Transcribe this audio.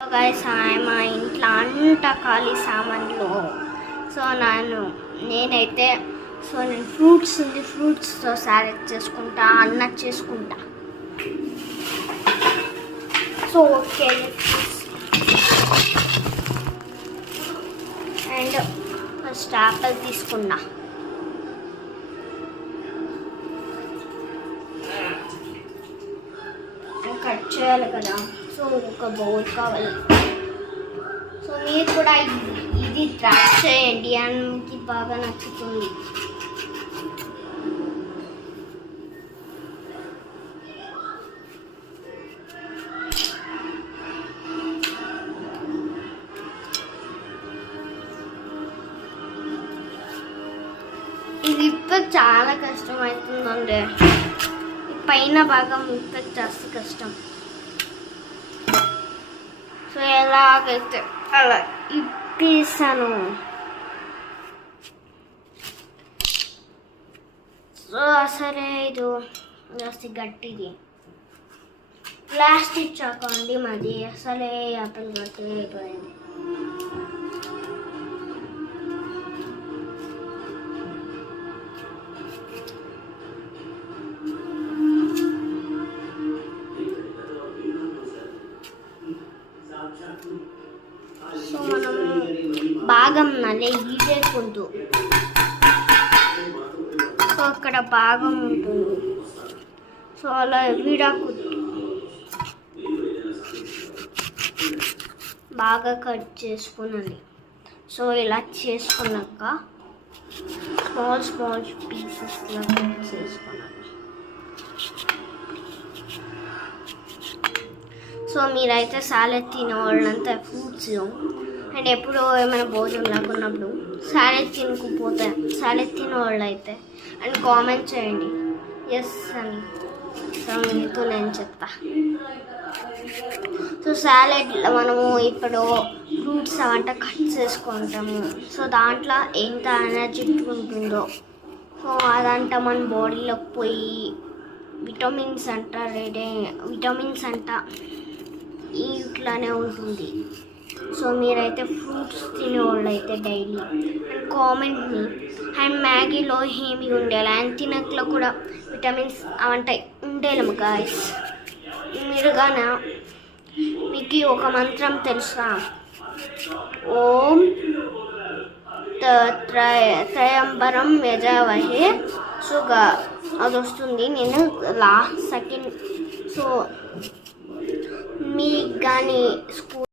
Guys మా ఇంట్లో అంత ఖాళీ సామాన్లు. సో నేనైతే నేను ఫ్రూట్స్తో సాలెడ్ చేసుకుంటా, అన్నం చేసుకుంటా. So okay, and first Apple తీసుకున్నా. కట్ చేయాలి కదా, సో ఒక బౌల్ కావాలి. సో మీరు కూడా ఇది ట్రై చేయండి అని మీకు బాగా నచ్చుతుంది. ఇది ఇప్పుడు చాలా కష్టం అవుతుందండి. పైన భాగం ఇంకా జాస్తి కష్టం. సో ఎలాగైతే అలా ఇప్పేసాను. సో అసలే ఇది జాస్తి గట్టిది ప్లాస్టిక్ చాకు అండి మాది. అసలే యాపిల్ గట్టి అయిపోయింది. సో మనం భాగం నలే ఈడేసుకుంటూ, సో అక్కడ భాగం ఉంటుంది. సో అలా విడాకు బాగా కట్ చేసుకున్నాను. సో ఇలా చేసుకున్నాక స్మాల్ పీసెస్లో కట్ చేసుకున్నాను. సో మీరైతే సాలెడ్ తినే వాళ్ళంతా ఫ్రూట్స్ అండ్ ఎప్పుడు ఏమైనా భోజనం లేకున్నప్పుడు సాలెడ్ తినే వాళ్ళు అయితే అండ్ కామెంట్ చేయండి ఎస్ అని. సో మీతో నేను చెప్తా. సో సాలెడ్లో మనము ఇప్పుడు ఫ్రూట్స్ అవంతా కట్ చేసుకుంటాము. సో దాంట్లో ఎంత ఎనర్జీ ఉంటుందో, సో అదంతా మన బాడీలోకి పోయి విటమిన్స్ అంట ఇట్లానే ఉంటుంది. సో మీరైతే ఫ్రూట్స్ తినేవాళ్ళు అయితే డైలీ అండ్ కామెంట్ మీ. అండ్ మ్యాగీలో ఏమి ఉండాలి అండ్ తినట్లో కూడా విటమిన్స్ అవంటాయి ఉండేలేము గాయస్. మీరు గాన మీకు ఒక మంత్రం తెలుసా? ఓం త్రయంబరం యజామహే. సో అది వస్తుంది. నేను సెకండ్. సో మీకు కానీ స్కూల్